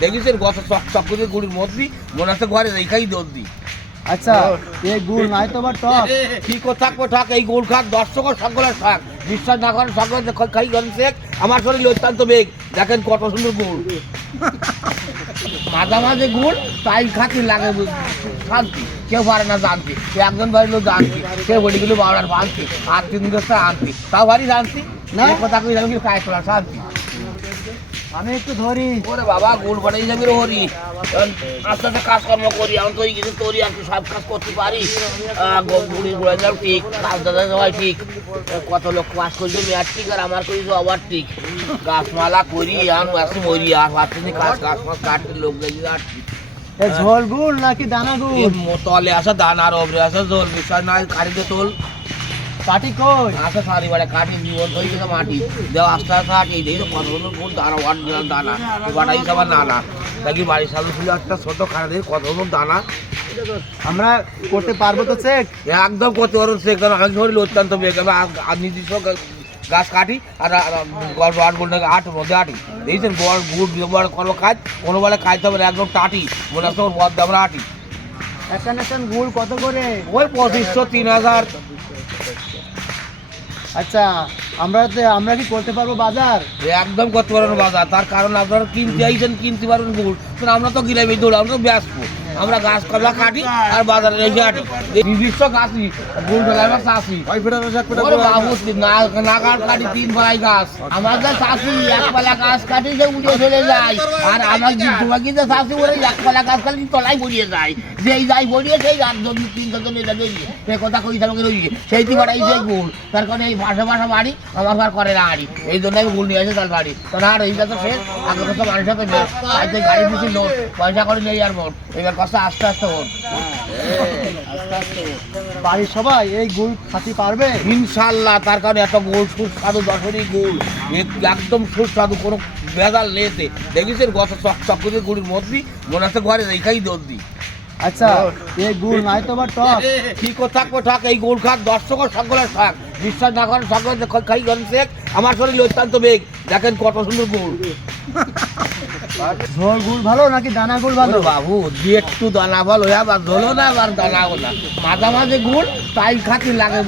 দেখেছেন গত চক চক করে গুড়ির মধ্যে মনে হচ্ছে ঘরে রেখাই দোল দিই। আচ্ছা এই গুড় নাই তো বা টক? কি করে থাকব ঠাক এই গুড় খাক দর্শকের সকলের শাক। বিশ্বাস না করেন সকলে খাই শেখ। আমার শরীর অত্যন্ত বেগ। দেখেন কত সুন্দর গুড়। মাঝে মাঝে গুড় তাই খাতি লাগে শান্তি। কেউ পারে না জানতে। কেউ একজন বাড়ির লোক জানতি। কেউ বড়িগুলো বাড়ার ভাঙতি। আর তিন বছর আনতি। তাও বাড়ি জানতি? না। কথা কই জানি কাজ করা শান্তি। আমি একটু ধরি। ওরে বাবা গুড় বাড়াই যাবি রে হরি। আস্তে আস্তে কাজকর্ম করি এখন তো কিছু তোরই আর কি সব কাজ করতে পারি। গুড়ি গুড়া যাও ঠিক। কাজ দাদা যাওয়াই ঠিক। কত লোক কাজ করছে মেয়ার ঠিক আর আমার করি আবার ঠিক। গাছমালা করি এখন আসি মরি আর ভাবছি কাজ কাজ ফাজ কাটতে লোক দেখি আর। ঝোল গুড় নাকি দানা গুড়? তলে আসা দানার ওপরে আসা জল বিষয় নাই কাটিতে তোল। পাটি কই? আসা সারি বাড়ে কাটি জীবন ধরে গেছে মাটি। দেওয়া আস্তে আস্তে হাঁটি এই দেখি কত সুন্দর গুড় দানা ওয়াট দানা। বাটাই সবার নানা দেখি বাড়ির সামনে ছিল একটা ছোট খানা দেখি কত সুন্দর দানা। আমরা করতে পারব তো চেক একদম করতে পারো সে কারণ আমি শরীর অত্যন্ত বেগ আমি গা- গাছ কাটি আর গল্প আট গুড় আট মধ্যে আটি। দেখছেন? গড় গুড় ব্যবহার করব কাজ কোনো বেলা খাইতে হবে একদম টাটি। মনে হচ্ছে ওর মধ্যে আমরা আটি। একটা নেশন গুড় কত করে? ওই পঁচিশশো তিন হাজার। আচ্ছা আমরা তো- আমরা কি করতে পারব বাজার? একদম করতে পারবেন বাজার। তার কারণ আপনারা কিনতে আইছেন কিনতে পারবেন গুড় কিন্তু আমরা তো গিরামি দৌড় আমরা তো ব্যস্ত। আমরা গাছ কলা কাটি আর বাজারে রেখে আটি নির্দিষ্ট গাছই গুড় ডলাইবার চাষি। কাটি তিন গাছ। আমাদের চাষি এক গাছ কাটি যে উড়ে চলে যায়। আর আমার তোমাকে যে চাষি ওরা এক গাছ কাটি তলায় বড়িয়ে যায়। যেই যাই বড়িয়ে সেই যদি তিন জন এটা সে কথা কই থেকে বাড়াই সেই গুড় তার কারণে এই ভাষা ভাষা বাড়ি আমার ঘর করে না আড়ি। এই জন্য আমি গুড় নিয়ে আসি তার বাড়ি। তার আর এইটা তো শেষ। আগে কথা মানুষের গাড়ি দিয়েছি লোড পয়সা করে নেই আর মোট এবার কথা আস্তে আস্তে হোক। বাড়ির সবাই এই গুড় খাতি পারবে? ইনশাল্লাহ তার কারণে এত গুড় সুস্বাদু গুড়। এ- একদম সুস্বাদু কোনো ভেজাল নেতে দেখেছেন গত চক করে গুড়ির মধ্যে? মনে হচ্ছে ঘরে রেখাই দিই। আচ্ছা এই গুড় নাই তো বা টক? কি থাকব ঠাক। এই গুড় খাক দর্শকের সকলের শাক বিশ্বাস না করেন সকলে খাই গেলেন শেখ আমার শরীর অত্যন্ত বেগ। দেখেন কত সুন্দর গুড়। ঝোল গুড় ভালো নাকি দানা গুড় ভালো? বাবু দিয়ে একটু দানা ভালো আবার ধরো না আবার দানাও না। মাঝে মাঝে গুড় তাই খাতি লাগে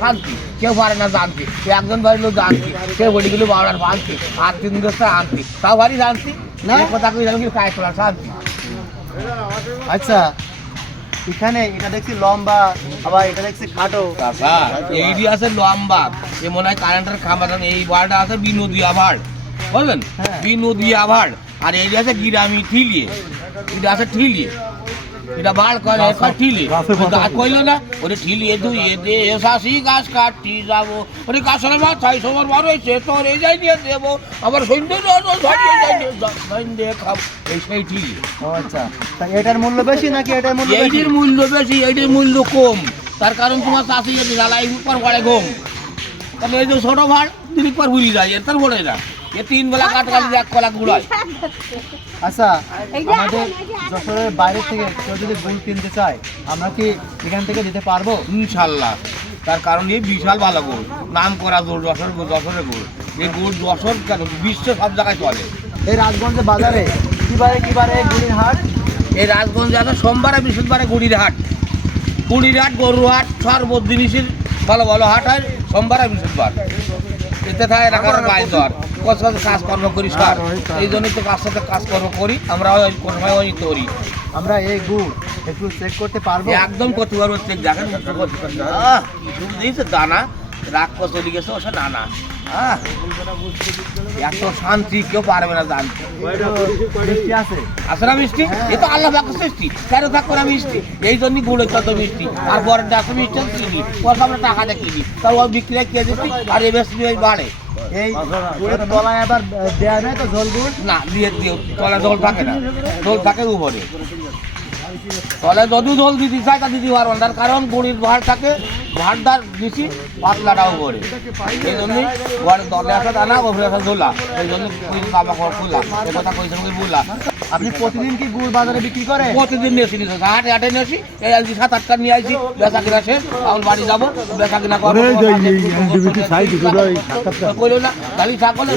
শান্তি। কেউ পারে না জানতে। কেউ একজন বাড়ির লোক জানতি। কেউ বড়িগুলো বাড়ার ভাঙতি। আর তিন বছর আনতি। তাও বাড়ি জানতি। না। কথা কই জানি করা শান্তি। আচ্ছা। এখানে এটা দেখছি লম্বা আবার এটা দেখছি খাটো। এইটি আছে লম্বা এ মনে হয় কারেন্টের খামার এই বারটা আছে বিনোদিয়া ভাড় বুঝলেন হ্যাঁ। বিনোদিয়া ভাড় আর এই আছে গিরামি ঠিলিয়ে এটা আছে ঠিলিয়ে। এটা বাড় করে কয় ঠিলি। গাছ কইলো না ওরে ঠিলিয়ে ধুইয়ে দে এসাসি গাছ কাটি যাব ওরে গাছের মাথায় সবার বার হয়েছে তোর এই যাই নিয়ে দেবো আবার যাই সৈন্য খাব এই সেই ঠিলি আচ্ছা তা এটার মূল্য বেশি নাকি এটার মূল্য বেশি এইটির মূল্য বেশি এইটির মূল্য কম তার কারণ তোমার চাষি যদি জ্বালাই উপর পড়ে ঘুম তাহলে এই যে ছোট ভাড় দিন পর ভুলি যায় এর তার বলে না এ তিন বেলা কাটি এক কলা গুড়ায় আচ্ছা আমাদের যশোরের বাইরে থেকে কেউ যদি গুড় কিনতে চায় আমরা কি এখান থেকে দিতে পারব? ইনশাল্লাহ। তার কারণ এই বিশাল ভালো গুড়। নাম করা গুড় যশোর যশোরের গুড়। এই গুড় যশোর কেন? বিশ্বে সব জায়গায় চলে। এই রাজগঞ্জে বাজারে কিবারে কিবারে গুড়ির হাট? এই রাজগঞ্জে আছে সোমবারে বৃহস্পতিবারে গুড়ির হাট। গুড়ির হাট গরুর হাট সর্ব জিনিসের ভালো ভালো হাট হয় সোমবার আর বৃহস্পতিবার। এতে থাকে না কারণ কত কাজকর্ম করি? স্যার এই জন্যই তো কাজ সাথে কাজকর্ম করি আমরা ওই কোনো সময় ওই করি আমরা এই গুড় একটু চেক করতে পারব? একদম করতে পারব চেক দেখেন দিয়েছে দানা রাগ করে চলে গেছে ওসব নানা। আহ, এত শান্তি কেউ পারবে না জানতে মিষ্টি আছে? আসলে মিষ্টি? এ তো আল্লাহ পাকের সৃষ্টি। কেন থাক করে মিষ্টি। এই জন্যই গুড়ের তত মিষ্টি। আর পরের ডাকে মিষ্টি কিনি পয়সা আমরা টাকাটা কিনি। তাও ওই বিক্রি কে দিচ্ছি? আর এ বেশি বাড়ে। এই তলায় আবার দেয়া নেই তো ঝোল গুড়? না, দিয়ে দিয়ে, তলায় জল থাকে না। জল থাকে উপরে। তলায় যদি জল দিতে চায় তা দিতে পারবেন তার কারণ গুড়ির ভার থাকে। ভাড়দার দিছি পাতলাটাও করে এই জন্যই ঘরে দলে আসা দানা ওপরে আসা ঝোলা এই জন্য বাবা খোলা এ কথা কইছে মুখে বললা আপনি প্রতিদিন কি গুড় বাজারে বিক্রি করেন প্রতিদিন নিয়েছি নিয়েছি হাটে হাটে নিয়েছি এই আজকে সাত আটটা নিয়ে আসছি বেচা কিনা শেষ এখন বাড়ি যাব বেচা কিনা করব কইলো না খালি ছাগলে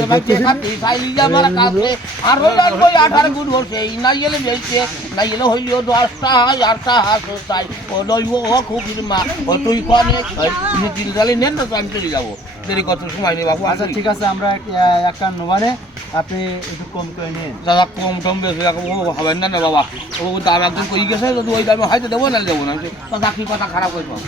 খাই লিয়ে আমার কাছে আর হইল আর ওই আঠারো গুণ বলছে এই নাই এলে বেচছে নাই এলে হইলেও দশটা হয় আটটা হাস তাই ও লইব ও খুব মা ও তুই নেন না তো আমি চলে যাব। দেরি কত সময় নেই বাবু আচ্ছা ঠিক আছে আমরা এক- এক আপনি একটু কম করে নিন। দাদা কম টম বেশি ও হবেন না না বাবা। ও দাম কই গেছে যদি ওই দামে হয়তো দেবো না দেবো না। কি কথা খারাপ হয়ে পাবো